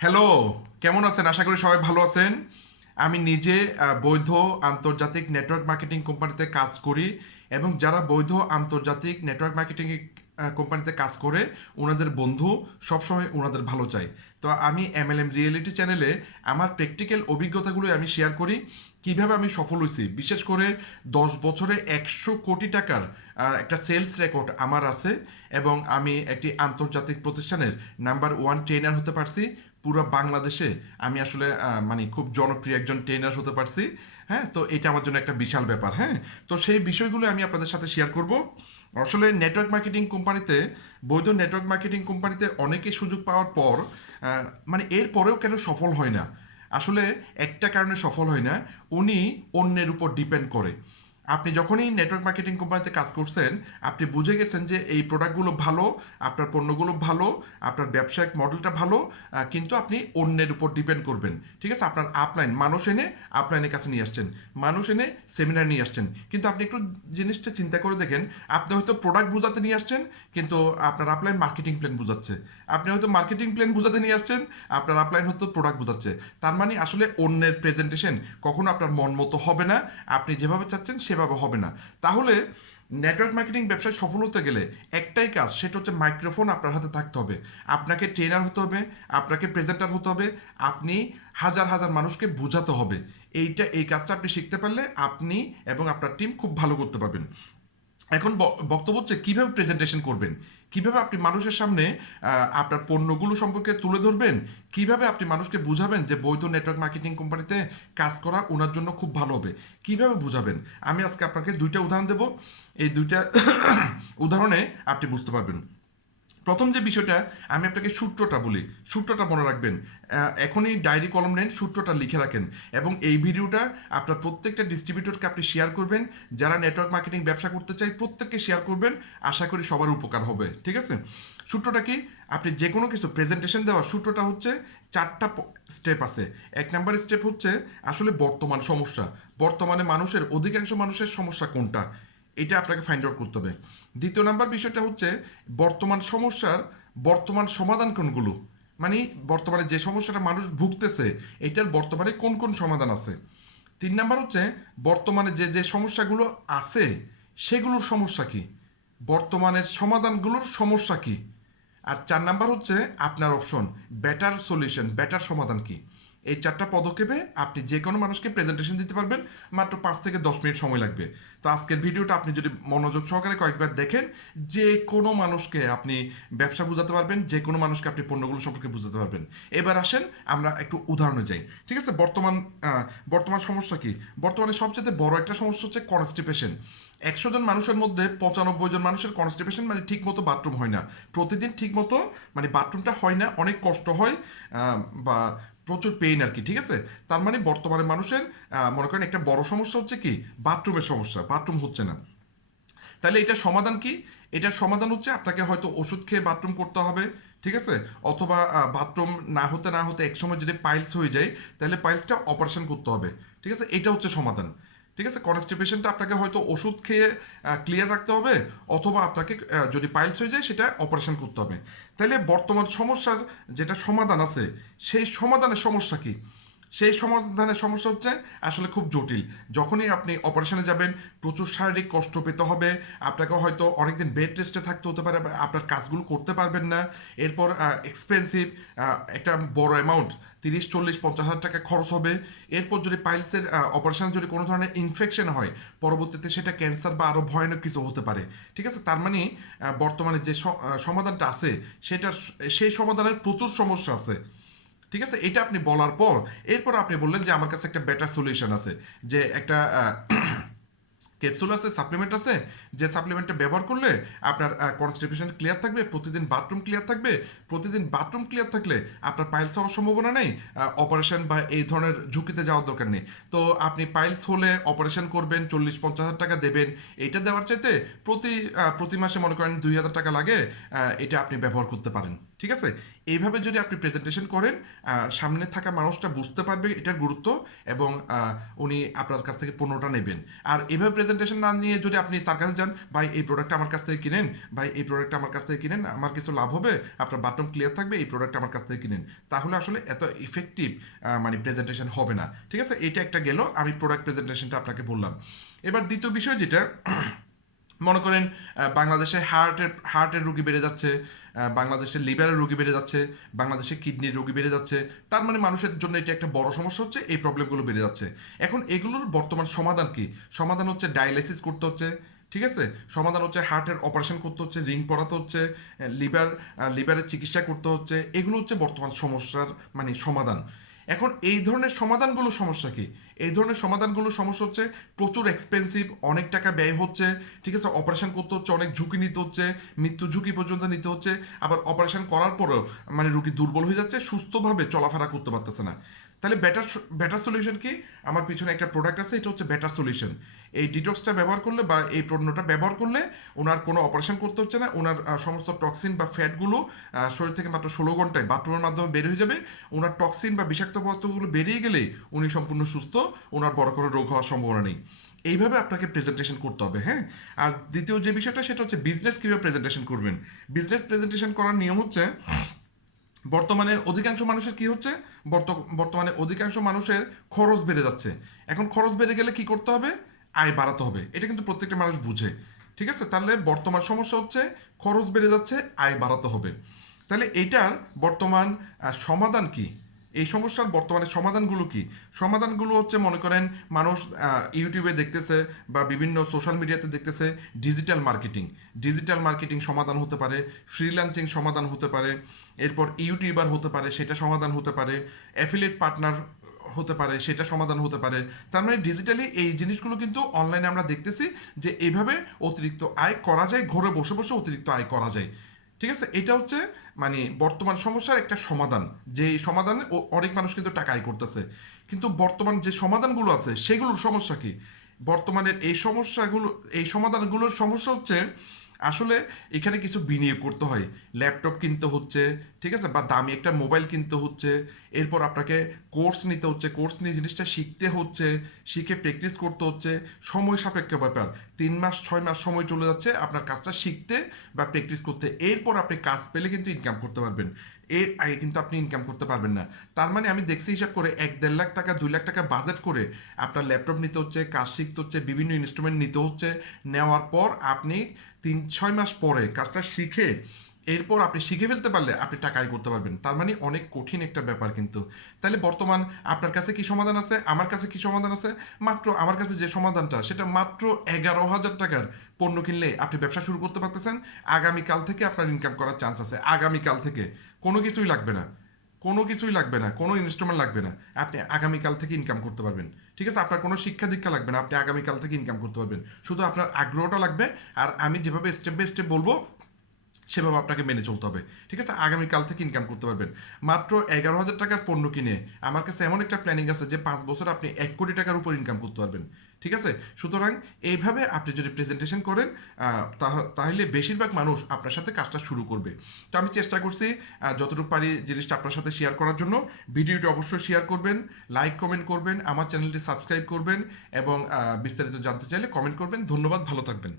Hello কেমন আছেন? আশা করি সবাই ভালো আছেন। আমি নিজে বৈধ আন্তর্জাতিক নেটওয়ার্ক মার্কেটিং কোম্পানিতে কাজ করি এবং যারা বৈধ আন্তর্জাতিক নেটওয়ার্ক মার্কেটিং কোম্পানিতে কাজ করে ওনাদের বন্ধু সবসময় ওনাদের ভালো চাই তো আমি এমএলএম রিয়েলিটি চ্যানেলে আমার প্র্যাকটিক্যাল অভিজ্ঞতাগুলো আমি শেয়ার করি, কীভাবে আমি সফল হয়েছি। বিশেষ করে দশ বছরে একশো কোটি টাকার একটা সেলস রেকর্ড আমার আছে এবং আমি একটি আন্তর্জাতিক প্রতিষ্ঠানের নাম্বার ওয়ান ট্রেনার হতে পারছি। পুরো বাংলাদেশে আমি আসলে মানে খুব জনপ্রিয় একজন ট্রেনার হতে পারছি। হ্যাঁ তো এটা আমার জন্য একটা বিশাল ব্যাপার। হ্যাঁ তো সেই বিষয়গুলো আমি আপনাদের সাথে শেয়ার করব। আসলে নেটওয়ার্ক মার্কেটিং কোম্পানিতে বৈধ নেটওয়ার্ক মার্কেটিং কোম্পানিতে অনেকে সুযোগ পাওয়ার পর মানে এর পরেও কেন সফল হয় না? আসলে একটা কারণে সফল হয় না, উনি অন্যের উপর ডিপেন্ড করে। আপনি যখনই নেটওয়ার্ক মার্কেটিং কোম্পানিতে কাজ করছেন, আপনি বুঝে গেছেন যে এই প্রোডাক্টগুলো ভালো, আপনার পণ্যগুলো ভালো, আপনার ব্যবসায়িক মডেলটা ভালো কিন্তু আপনি অন্যের উপর ডিপেন্ড করবেন। ঠিক আছে? আপনার আপলাইন মানুষ এনে আপলাইনের কাছে নিয়ে আসছেন। মানুষ এনে সেমিনার নিয়ে আসছেন। কিন্তু আপনি একটু জিনিসটা চিন্তা করে দেখেন, আপনি হয়তো প্রোডাক্ট বোঝাতে নিয়ে আসছেন, কিন্তু আপনার আপলাইন মার্কেটিং প্ল্যান বোঝাচ্ছে। আপনি হয়তো মার্কেটিং প্ল্যান বোঝাতে নিয়ে আসছেন, আপনার আপলাইন হয়তো প্রোডাক্ট বোঝাচ্ছে। তার মানে আসলে অন্যের প্রেজেন্টেশন কখনো আপনার মন মতো হবে না। আপনি যেভাবে চাচ্ছেন সেভাবে হবে না। তাহলে নেটওয়ার্ক মার্কেটিং ব্যবসায় সফল হতে গেলে একটাই কাজ, সেটা হচ্ছে মাইক্রোফোন আপনার হাতে থাকতে হবে। আপনাকে ট্রেনার হতে হবে, আপনাকে প্রেজেন্টার হতে হবে, আপনি হাজার হাজার মানুষকে বোঝাতে হবে। এইটা, এই কাজটা আপনি শিখতে পারলে আপনি এবং আপনার টিম খুব ভালো করতে পারবেন। এখন বক্তব্য হচ্ছে কীভাবে প্রেজেন্টেশন করবেন? কীভাবে আপনি মানুষের সামনে আপনার পণ্যগুলো সম্পর্কে তুলে ধরবেন? কীভাবে আপনি মানুষকে বুঝাবেন যে বৈধ নেটওয়ার্ক মার্কেটিং কোম্পানিতে কাজ করা ওনার জন্য খুব ভালো হবে? কীভাবে বুঝাবেন? আমি আজকে আপনাকে দুইটা উদাহরণ দেব। এই দুইটা উদাহরণে আপনি বুঝতে পারবেন। প্রথম যে বিষয়টা, আমি আপনাকে সূত্রটা বলি। সূত্রটা মনে রাখবেন এখনই ডায়েরি কলম নেন, সূত্রটা লিখে রাখেন এবং এই ভিডিওটা আপনার প্রত্যেকটা ডিস্ট্রিবিউটরকে আপনি শেয়ার করবেন। যারা নেটওয়ার্ক মার্কেটিং ব্যবসা করতে চায়, প্রত্যেককে শেয়ার করবেন। আশা করি সবার উপকার হবে, ঠিক আছে? সূত্রটা কি? আপনি যে কোনো কিছু প্রেজেন্টেশন দেওয়ার সূত্রটা হচ্ছে চারটা স্টেপ আছে। এক নাম্বার স্টেপ হচ্ছে আসলে বর্তমান সমস্যা। বর্তমানে মানুষের, অধিকাংশ মানুষের সমস্যা কোনটা? এটা আপনাকে ফাইন্ড আউট করতে হবে। দ্বিতীয় নাম্বার বিষয়টা হচ্ছে, বর্তমান সমস্যার বর্তমান সমাধান কোনগুলো? মানে বর্তমানে যে সমস্যাটা মানুষ ভুগতেছে, এটার বর্তমানে কোন কোন সমাধান আছে? তিন নাম্বার হচ্ছে, বর্তমানে যে যে সমস্যাগুলো আছে, সেগুলোর সমস্যা কি? বর্তমানের সমাধানগুলোর সমস্যা কি? আর চার নাম্বার হচ্ছে, আপনার অপশন বেটার সলিউশন বেটার সমাধান কি? এই চারটা পদক্ষেপে আপনি যে কোনো মানুষকে প্রেজেন্টেশন দিতে পারবেন, মাত্র পাঁচ থেকে দশ মিনিট সময় লাগবে। তো আজকের ভিডিওটা আপনি যদি মনোযোগ সহকারে কয়েকবার দেখেন যে কোনো মানুষকে আপনি ব্যবসা বোঝাতে পারবেন যে কোনো মানুষকে আপনি পণ্যগুলো সম্পর্কে বুঝাতে পারবেন। এবার আসেন, আমরা একটু উদাহরণে যাই। ঠিক আছে? বর্তমান বর্তমান সমস্যা কি? বর্তমানে সবচেয়ে বড় একটা সমস্যা হচ্ছে কনস্টিপেশন একশো জন মানুষের মধ্যে পঁচানব্বই জন মানুষের কনস্টিপেশন মানে ঠিক মতো বাথরুম হয় না। প্রতিদিন ঠিক মতো মানে বাথরুমটা হয় না, অনেক কষ্ট হয় বা প্রচুর পেইন আর কি, ঠিক আছে? তার মানে বর্তমানে মানুষের মনে করেন একটা বড় সমস্যা হচ্ছে কি? বাথরুমের সমস্যা বাথরুম হচ্ছে না। তাহলে এটার সমাধান কি? এটার সমাধান হচ্ছে আপনাকে হয়তো ওষুধ খেয়ে বাথরুম করতে হবে, ঠিক আছে? অথবা বাথরুম না হতে না হতে একসময় যদি পাইলস হয়ে যায়, তাহলে পাইলসটা অপারেশন করতে হবে, ঠিক আছে? এটা হচ্ছে সমাধান। ঠিক আছে? কনস্টিপেশনটা আপনাকে হয়তো ওষুধ খেয়ে ক্লিয়ার রাখতে হবে অথবা আপনাকে যদি পাইলস হয়ে যায় সেটা অপারেশন করতে হবে। তাহলে বর্তমান সমস্যার যেটা সমাধান আছে, সেই সমাধানের সমস্যা কি? সেই সমাধানের সমস্যা হচ্ছে আসলে খুব জটিল। যখনই আপনি অপারেশনে যাবেন, প্রচুর শারীরিক কষ্ট পেতে হবে, আপনাকে হয়তো অনেকদিন বেড রেস্টে থাকতে হতে পারে আপনার কাজগুলো করতে পারবেন না। এরপর এক্সপেন্সিভ একটা বড় অ্যামাউন্ট তিরিশ, চল্লিশ, পঞ্চাশ হাজার টাকা খরচ হবে। এরপর যদি পাইলসের অপারেশন যদি কোনো ধরনের ইনফেকশন হয়, পরবর্তীতে সেটা ক্যান্সার বা আরও ভয়ানক কিছু হতে পারে। ঠিক আছে? তার মানে বর্তমানে যে সমাধানটা আছে, সেটার, সেই সমাধানের প্রচুর সমস্যা আছে। ঠিক আছে? এটা আপনি বলার পর, এরপর আপনি বললেন যে আমার কাছে একটা বেটার সলিউশন আছে। যে একটা ক্যাপসুল আছে সাপ্লিমেন্ট আছে, যে সাপ্লিমেন্টটা ব্যবহার করলে আপনার কনস্টিপেশন ক্লিয়ার থাকবে, প্রতিদিন বাথরুম ক্লিয়ার থাকবে। প্রতিদিন বাথরুম ক্লিয়ার থাকলে আপনার পাইলস হওয়ার সম্ভাবনা নেই অপারেশন বা এই ধরনের ঝুঁকিতে যাওয়ার দরকার নেই। তো আপনি পাইলস হলে অপারেশন করবেন, চল্লিশ পঞ্চাশ হাজার টাকা দেবেন। এটা দেওয়ার চাইতে প্রতি প্রতি মাসে মনে করেন দুই হাজার টাকা লাগে এটা আপনি ব্যবহার করতে পারেন। ঠিক আছে? এইভাবে যদি আপনি প্রেজেন্টেশন করেন সামনে থাকা মানুষটা বুঝতে পারবে এটার গুরুত্ব এবং উনি আপনার কাছ থেকে পণ্যটা নেবেন। আর এভাবে প্রেজেন্টেশন না নিয়ে যদি আপনি তার কাছে যান, ভাই, এই প্রোডাক্টটা আমার কাছ থেকে কিনেন, ভাই, এই প্রোডাক্টটা আমার কাছ থেকে কিনেন, আমার কিছু লাভ হবে, আপনার বাটন ক্লিয়ার থাকবে, এই প্রোডাক্ট আমার কাছ থেকে কিনেন। তাহলে আসলে এত ইফেক্টিভ মানে প্রেজেন্টেশন হবে না। ঠিক আছে? এটা একটা গেল, আমি প্রোডাক্ট প্রেজেন্টেশনটা আপনাকে বললাম। এবার দ্বিতীয় বিষয় যেটা মনে করেন বাংলাদেশে হার্টের হার্টের রোগী বেড়ে যাচ্ছে আহ, বাংলাদেশে লিভারের রোগী বেড়ে যাচ্ছে বাংলাদেশে কিডনির রোগী বেড়ে যাচ্ছে তার মানে মানুষের জন্য এটা একটা বড় সমস্যা হচ্ছে এই প্রবলেমগুলো বেড়ে যাচ্ছে। এখন এগুলোর বর্তমান সমাধান কি? সমাধান হচ্ছে ডায়ালিসিস করতে হচ্ছে ঠিক আছে? সমাধান হচ্ছে হার্টের অপারেশন করতে হচ্ছে রিং পরাতে হচ্ছে লিভার লিভারের চিকিৎসা করতে হচ্ছে এগুলো হচ্ছে বর্তমান সমস্যার মানে সমাধান। এখন এই ধরনের সমাধানগুলো সমস্যা কি? এই ধরনের সমাধানগুলো সমস্যা হচ্ছে প্রচুর এক্সপেন্সিভ অনেক টাকা ব্যয় হচ্ছে, ঠিক আছে? অপারেশন করতে হচ্ছে, অনেক ঝুঁকি নিতে হচ্ছে, মৃত্যু ঝুঁকি পর্যন্ত নিতে হচ্ছে, আবার অপারেশন করার পরেও মানে রুগী দুর্বল হয়ে যাচ্ছে, সুস্থভাবে চলাফেরা করতে পারতেছে না। তাহলে বেটার বেটার সলিউশন কি? আমার পিছনে একটা প্রোডাক্ট আছে, এটা হচ্ছে বেটার সলিউশন এই ডিটক্সটা ব্যবহার করলে বা এই পণ্যটা ব্যবহার করলে ওনার কোনো অপারেশন করতে হচ্ছে না, ওনার সমস্ত টক্সিন বা ফ্যাটগুলো শরীর থেকে মাত্র ষোলো ঘন্টায় বাথরুমের মাধ্যমে বের হয়ে যাবে। ওনার টক্সিন বা বিষাক্ত পদার্থগুলো বেরিয়ে গেলেই উনি সম্পূর্ণ সুস্থ, ওনার বড় কোনো রোগ হওয়ার সম্ভাবনা নেই। এইভাবে আপনাকে প্রেজেন্টেশন করতে হবে হ্যাঁ? আর দ্বিতীয় যে বিষয়টা, সেটা হচ্ছে বিজনেস কীভাবে প্রেজেন্টেশন করবেন? বিজনেস প্রেজেন্টেশন করার নিয়ম হচ্ছে বর্তমানে অধিকাংশ মানুষের কি হচ্ছে? বর্ত- বর্তমানে অধিকাংশ মানুষের খরচ বেড়ে যাচ্ছে। এখন খরচ বেড়ে গেলে কি করতে হবে? আয় বাড়াতে হবে। এটা কিন্তু প্রত্যেকটা মানুষ বুঝে। ঠিক আছে? তাহলে বর্তমান সমস্যা হচ্ছে খরচ বেড়ে যাচ্ছে, আয় বাড়াতে হবে। তাহলে এটার বর্তমান সমাধান কি? এই সমস্যার বর্তমানে সমাধানগুলো কি? সমাধানগুলো হচ্ছে মনে করেন মানুষ ইউটিউবে দেখতেছে বা বিভিন্ন সোশ্যাল মিডিয়াতে দেখতেছে ডিজিটাল মার্কেটিং ডিজিটাল মার্কেটিং সমাধান হতে পারে ফ্রিল্যান্সিং সমাধান হতে পারে, এরপর ইউটিউবার হতে পারে, সেটা সমাধান হতে পারে অ্যাফিলিয়েট পার্টনার হতে পারে, সেটা সমাধান হতে পারে। তার মানে ডিজিটালি এই জিনিসগুলো কিন্তু অনলাইনে আমরা দেখতেছি যে এইভাবে অতিরিক্ত আয় করা যায়, ঘরে বসে বসে অতিরিক্ত আয় করা যায়। ঠিক আছে? এটা হচ্ছে মানে বর্তমান সমস্যার একটা সমাধান। যে সমাধানে অনেক মানুষ কিন্তু টাকা আয় করতেছে। কিন্তু বর্তমান যে সমাধানগুলো আছে, সেগুলোর সমস্যা কি? বর্তমানের এই সমস্যাগুলো, এই সমাধানগুলোর সমস্যা হচ্ছে আসলে এখানে কিছু বিনিয়োগ করতে হয়। ল্যাপটপ কিনতে হচ্ছে, ঠিক আছে? বা দামি একটা মোবাইল কিনতে হচ্ছে। এরপর আপনাকে কোর্স নিতে হচ্ছে। কোর্স নিয়ে জিনিসটা শিখতে হচ্ছে, শিখে প্র্যাকটিস করতে হচ্ছে। সময় সাপেক্ষ ব্যাপার। তিন মাস, ছয় মাস সময় চলে যাচ্ছে আপনার কাজটা শিখতে বা প্র্যাকটিস করতে। এরপর আপনি কাজ পেলে কিন্তু ইনকাম করতে পারবেন। এর আগে কিন্তু আপনি ইনকাম করতে পারবেন না। তার মানে আমি দেখছি হিসাব করে এক দেড় লাখ টাকা, দুই লাখ টাকা বাজেট করে আপনার ল্যাপটপ নিতে হচ্ছে, কাজ শিখতে হচ্ছে, বিভিন্ন ইনস্ট্রুমেন্ট নিতে হচ্ছে। নেওয়ার পর আপনি তিন, ছয় মাস পরে কাজটা শিখে এরপর আপনি শিখে ফেলতে পারলে আপনি টাকা আয় করতে পারবেন। তার মানে অনেক কঠিন একটা ব্যাপার কিন্তু। তাহলে বর্তমান আপনার কাছে কি সমাধান আছে? আমার কাছে কি সমাধান আছে? মাত্র আমার কাছে যে সমাধানটা, সেটা মাত্র এগারো হাজার টাকার পণ্য কিনলে আপনি ব্যবসা শুরু করতে পারতেছেন। আগামীকাল থেকে আপনার ইনকাম করার চান্স আছে। আগামীকাল থেকে কোনো কিছুই লাগবে না। কোনো কিছুই লাগবে না। কোনো ইনস্ট্রুমেন্ট লাগবে না। আপনি আগামীকাল থেকে ইনকাম করতে পারবেন। ঠিক আছে? আপনার কোনো শিক্ষা দীক্ষা লাগবে না। আপনি আগামীকাল থেকে ইনকাম করতে পারবেন। শুধু আপনার আগ্রহটা লাগবে। আর আমি যেভাবে স্টেপ বাই স্টেপ বলব সেভাবে আপনাকে মেনে চলতে হবে। ঠিক আছে? আগামীকাল থেকে ইনকাম করতে পারবেন। মাত্র এগারো হাজার টাকার পণ্য কিনে আমার কাছে এমন একটা প্ল্যানিং আছে যে পাঁচ বছর আপনি এক কোটি টাকার উপর ইনকাম করতে পারবেন। ঠিক আছে? সুতরাং এইভাবে আপনি যদি প্রেজেন্টেশন করেন তাহলে বেশিরভাগ মানুষ আপনার সাথে কাজটা শুরু করবে। তো আমি চেষ্টা করছি যতটুকু পারি জিনিসটা আপনার সাথে শেয়ার করার জন্য। ভিডিওটি অবশ্যই শেয়ার করবেন লাইক কমেন্ট করবেন, আমার চ্যানেলটি সাবস্ক্রাইব করবেন এবং বিস্তারিত জানতে চাইলে কমেন্ট করবেন। ধন্যবাদ, ভালো থাকবেন।